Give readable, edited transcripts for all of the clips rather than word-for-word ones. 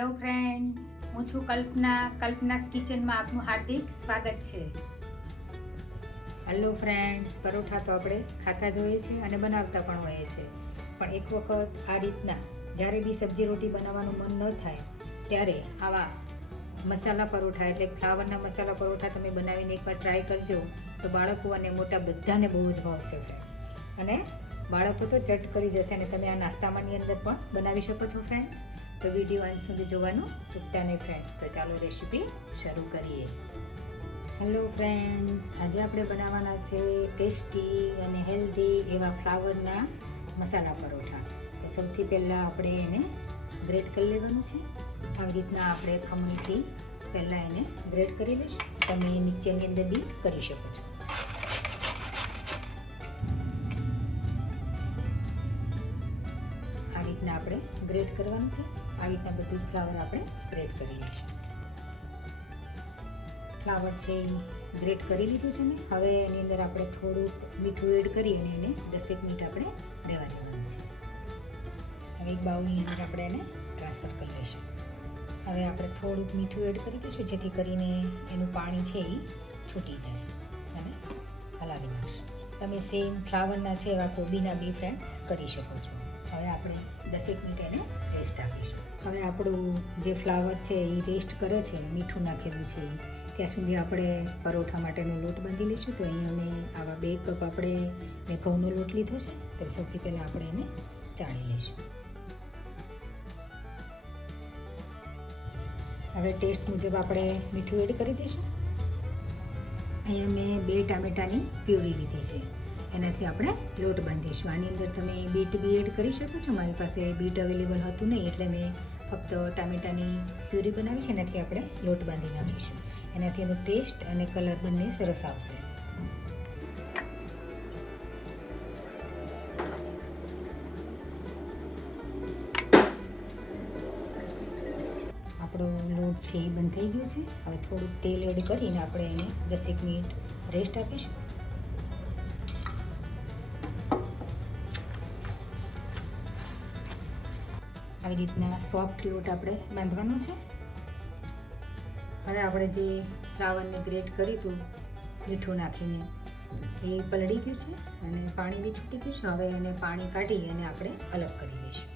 Hello friends, હું છું કલ્પનાસ કિચનમાં આપનું હાર્દિક સ્વાગત છે. હેલો ફ્રેન્ડ્સ, પરોઠા તો આપણે ખાતા જ હોઈએ છીએ અને બનાવતા પણ હોઈએ છીએ, પણ એક વખત આ રીતના જ્યારે બી સબ્જી રોટી બનાવવાનું મન ન થાય ત્યારે આવા મસાલા પરોઠા એટલે ફ્લાવરના મસાલા પરોઠા તમે બનાવીને એકવાર ટ્રાય કરજો તો બાળકો અને મોટા બધાને બહુ જ ભાવશે ફ્રેન્ડ્સ. અને બાળકો તો ચટ કરી જશે અને તમે આ નાસ્તામાંની અંદર પણ બનાવી શકો છો ફ્રેન્ડ્સ. તો વિડીયો અંત સુધી જોવાનું ચૂકતા નહીં ફ્રેન્ડ્સ. તો ચાલો રેસીપી શરૂ કરીએ. હેલો ફ્રેન્ડ્સ, આજે આપણે બનાવવાના છે ટેસ્ટી અને હેલ્ધી એવા ફ્લાવરના મસાલા પરોઠા. તો સૌથી પહેલાં આપણે એને ગ્રેટ કરી લેવાનું છે. આવી રીતના આપણે ખમણીથી પહેલાં એને ગ્રેટ કરી લઈશું. તમે મિક્સરની અંદર બી કરી શકો છો. આ રીતના આપણે ગ્રેટ કરવાનું છે. આવી રીતના બધું જ ફ્લાવર આપણે ગ્રેટ કરી લઈશું. ફ્લાવર છે એ ગ્રેટ કરી લીધું છે ને. હવે એની અંદર આપણે થોડુંક મીઠું એડ કરી અને એને 10 મિનિટ આપણે રહેવા દેવાનું છે. હવે એક બાઉલની અંદર આપણે એને ટ્રાન્સફર કરી લઈશું. હવે આપણે થોડુંક મીઠું એડ કરી દઈશું જેથી કરીને એનું પાણી છે એ છૂટી જાય અને હલાવી નાખશું. તમે સેમ ફ્લાવરના છે એવા કોબીના બી ફ્રેન્ડ્સ કરી શકો છો. હવે આપણે 10 મિનિટ એને રેસ્ટ આપીશું. હવે આપણું જે ફ્લાવર છે એ રેસ્ટ કરે છે, મીઠું નાખેલું છે, ત્યાં સુધી આપણે પરોઠા માટેનો લોટ બાંધી લઈશું. તો અહીં અમે આવા 2 કપ મેં ઘઉંનો લોટ લીધો છે. તો સૌથી પહેલાં આપણે એને ચાળી લઈશું. હવે ટેસ્ટ મુજબ આપણે મીઠું એડ કરી દઈશું. અહીંયા મેં 2 ટામેટાની પ્યુરી લીધી છે, એનાથી આપણે લોટ બાંધીશું. આની અંદર તમે બીટ બી એડ કરી શકો છો. મારી પાસે બીટ અવેલેબલ હતું નહીં એટલે મેં ફક્ત ટામેટાની પ્યુરી બનાવી છે. એનાથી આપણે લોટ બાંધી નાખીશું. એનાથી એનો ટેસ્ટ અને કલર બંને સરસ આવશે. આપણો લોટ છે એ બંધ થઈ ગયો છે. હવે થોડુંક તેલ એડ કરીને આપણે એને 10 મિનિટ રેસ્ટ આપીશું. આવી રીતના સોફ્ટ લોટ આપણે બાંધવાનો છે. હવે આપણે જે ફ્લાવરને ગ્રેટ કર્યું હતું મીઠું નાખીને એ પલળી ગયું છે અને પાણી બી છૂટી ગયું છે. હવે એને પાણી કાઢી અને આપણે અલગ કરી લઈશું.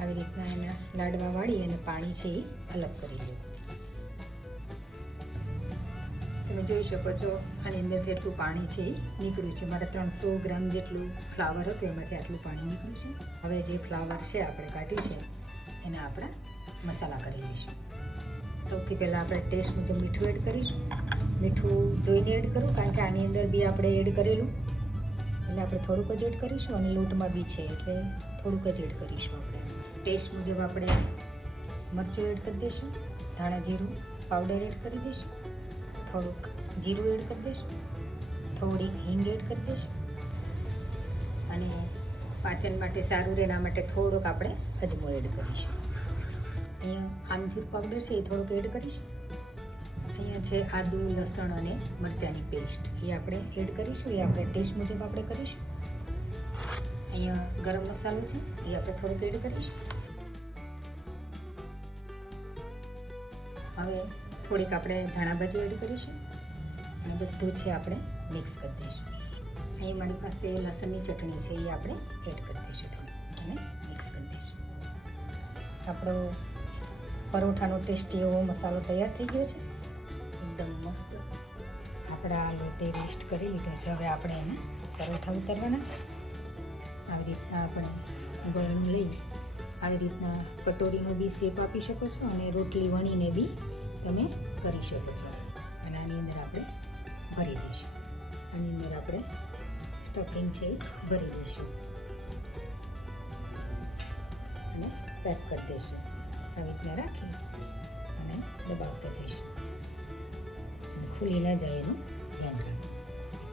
આવી રીતના એના લાડવા વાળી અને પાણી છે એ અલગ કરી લઈએ. તમે જોઈ શકો છો આની અંદરથી એટલું પાણી છે એ નીકળ્યું છે. મારે 300 ગ્રામ જેટલું ફ્લાવર હતું એમાંથી આટલું પાણી નીકળ્યું છે. હવે જે ફ્લાવર છે આપણે કાઢ્યું છે એને આપણે મસાલા કરી લઈશું. સૌથી પહેલાં આપણે ટેસ્ટ મુજબ મીઠું એડ કરીશું. મીઠું જોઈને એડ કરું કારણ કે આની અંદર બી આપણે એડ કરેલું એટલે આપણે થોડુંક જ એડ કરીશું અને લોટમાં બી છે એટલે થોડુંક જ એડ કરીશું. આપણે ટેસ્ટ મુજબ આપણે મરચું એડ કરી દઈશું. ધાણા જીરું પાવડર એડ કરી દઈશું. થોડુંક જીરું એડ કરી દઈશું. થોડી હિંગ એડ કરી દઈશું અને પાચન માટે સારું રહે એના માટે થોડોક આપણે અજમો એડ કરીશું. અહીંયા આમચૂર પાવડર છે એ થોડુંક એડ કરીશું. અહીંયા છે આદુ લસણ અને મરચાંની પેસ્ટ એ આપણે એડ કરીશું. એ આપણે ટેસ્ટ મુજબ આપણે કરીશું. અહીંયા ગરમ મસાલો છે એ આપણે થોડુંક એડ કરીશું. હવે થોડીક આપણે ધાણા ભાજી એડ કરીશું અને બધું છે આપણે મિક્સ કરી દઈશું. અહીં મારી પાસે લસણની ચટણી છે એ આપણે એડ કરી દઈશું થોડી અને મિક્સ કરી દઈશું. આપણો પરોઠાનો ટેસ્ટી એવો મસાલો તૈયાર થઈ ગયો છે. એકદમ મસ્ત આપણા લોટે રેસ્ટ કરી લીધો છે. હવે આપણે એને પરોઠા ઉતારવાના છે. આવી રીતના આપણે ગળણું લઈ આવી રીતના કટોરીનો બી શેપ આપી શકો છો અને રોટલી વણીને બી તમે કરી શકો છો. અને આની અંદર આપણે ભરી દઈશું. આની અંદર આપણે સ્ટફિંગ છે ભરી દઈશું અને પેક કરી દઈશું. આવી રીતના રાખી અને દબાવતા જઈશું. ખુલી ના જાય એનું ધ્યાન રાખવું.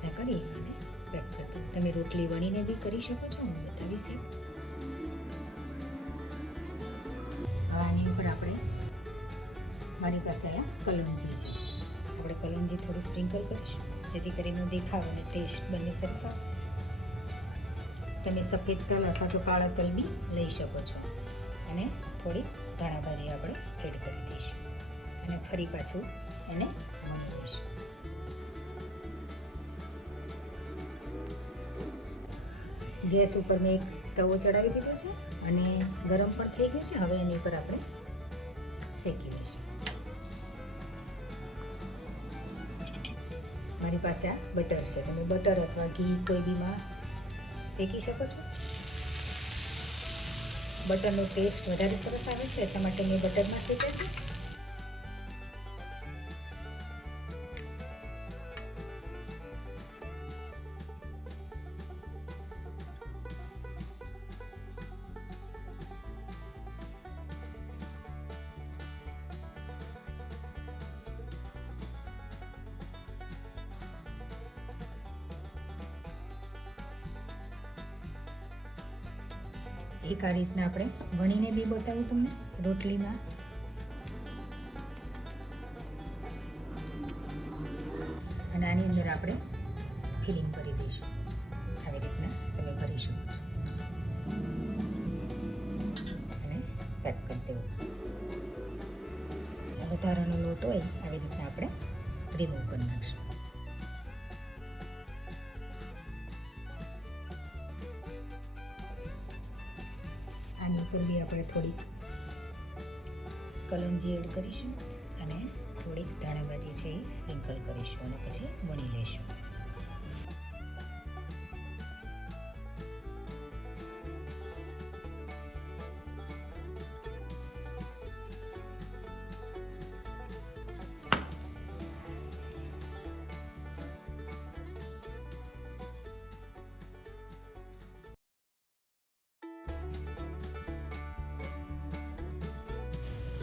રીતના કરી અને પેક કરતા. તમે રોટલી વણીને બી કરી શકો છો. હું બતાવીશ. આની ઉપર આપણે મારી પાસે અહીંયા કલોંજી છે. આપણે કલોંજી થોડી સ્પ્રિંકલ કરીશું જેથી કરીને દેખાવ અને ટેસ્ટ બંને સરસ આવશે. તમે સફેદ તલ અથવા તો કાળા તલ બી લઈ શકો છો અને થોડી ધાણા ભાજી આપણે એડ કરી દઈશું અને ફરી પાછું એને વણી દઈશું. ગેસ ઉપર મેં એક તવો ચડાવી દીધો છે અને ગરમ પણ થઈ ગયું છે. હવે એની ઉપર આપણે શેકી લઈશું. મારી પાસે આ બટર છે, તમે બટર અથવા ઘી કોઈ બીમાં શેકી શકો છો. બટરનો ટેસ્ટ વધારે સરસ આવે છે એટલા માટે મેં બટરમાં શેક્યા છે. એક આ રીતના આપણે વણીને બી બતાવું તમને રોટલીમાં. અને આની અંદર આપણે ફિલિંગ કરી દઈશું. આવી રીતના તમે ભરી શકો છો અને પેક કરી દેવું. વધારાનો લોટ હોય આવી રીતના આપણે રિમૂવ કરી નાખશું. આની ઉપર બી આપણે થોડીક કલંજી એડ કરીશું અને થોડીક ધાણાભાજી છે એ સ્પ્રિંકલ કરીશું અને પછી વણી લઈશું.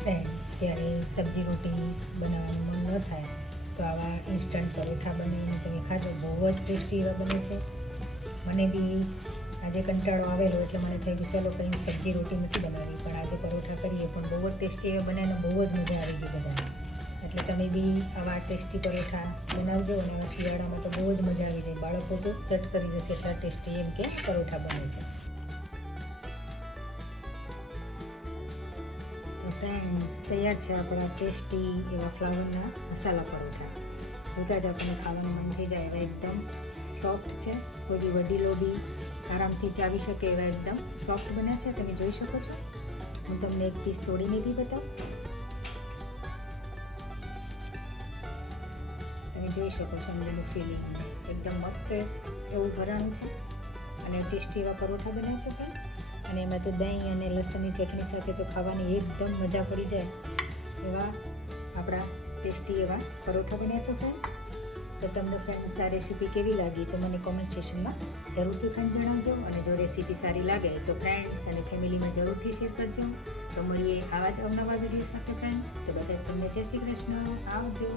ફ્રેન્ડ્સ, ક્યારે સબ્જી રોટી બનાવવાનું મન ન થાય તો આવા ઇન્સ્ટન્ટ પરોઠા બનાવીને તમે ખાજો. બહુ જ ટેસ્ટી એવા બને છે. મને બી આજે કંટાળો આવેલો એટલે મને થયું કે ચલો કંઈ સબ્જી રોટી નથી બનાવી, પણ આજે પરોઠા કરીએ. પણ બહુ જ ટેસ્ટી એવા બનાવીને બહુ જ મજા આવી ગઈ બધાને. એટલે તમે બી આવા ટેસ્ટી પરોઠા બનાવજો અને આવા શિયાળામાં તો બહુ જ મજા આવી જાય. બાળકો તો ચટ કરી જશે એટલા ટેસ્ટી એમ કે પરોઠા બને છે. ફ્રેન્ડ્સ, તૈયાર છે આપણા ટેસ્ટી એવા ફ્લાવરના મસાલા પરોઠા. જોતાં જ આપણને ખાવાનું મન થઈ જાય એવા એકદમ સોફ્ટ છે. કોઈ બી વડીલો બી આરામથી ચાવી શકે એવા એકદમ સોફ્ટ બન્યા છે. તમે જોઈ શકો છો. હું તમને એક પીસ તોડીને બી બતાવું. તમે જોઈ શકો છો અંદરનું ફિલિંગ એકદમ મસ્ત એવું ભરાણું છે અને ટેસ્ટી એવા પરોઠા બન્યા છે ફ્રેન્ડ્સ. અને એમાં તો દહીં અને લસણની ચટણી સાથે તો ખાવાની એકદમ મજા પડી જાય એવા આપણા ટેસ્ટી એવા પરોઠા બન્યા છે ફ્રેન્ડ્સ. તો તમને ફ્રેન્ડ્સ આ રેસીપી કેવી લાગી તો મને કોમેન્ટ સેક્શનમાં જરૂરથી ફ્રેન્ડ જણાવજો. અને જો રેસીપી સારી લાગે તો ફ્રેન્ડ્સ અને ફેમિલીમાં જરૂરથી શેર કરજો. તો મળીએ આવા જ અવનવા વિડીયો સાથે ફ્રેન્ડ્સ. તો બધા તમને જય શ્રી કૃષ્ણ. આવજો.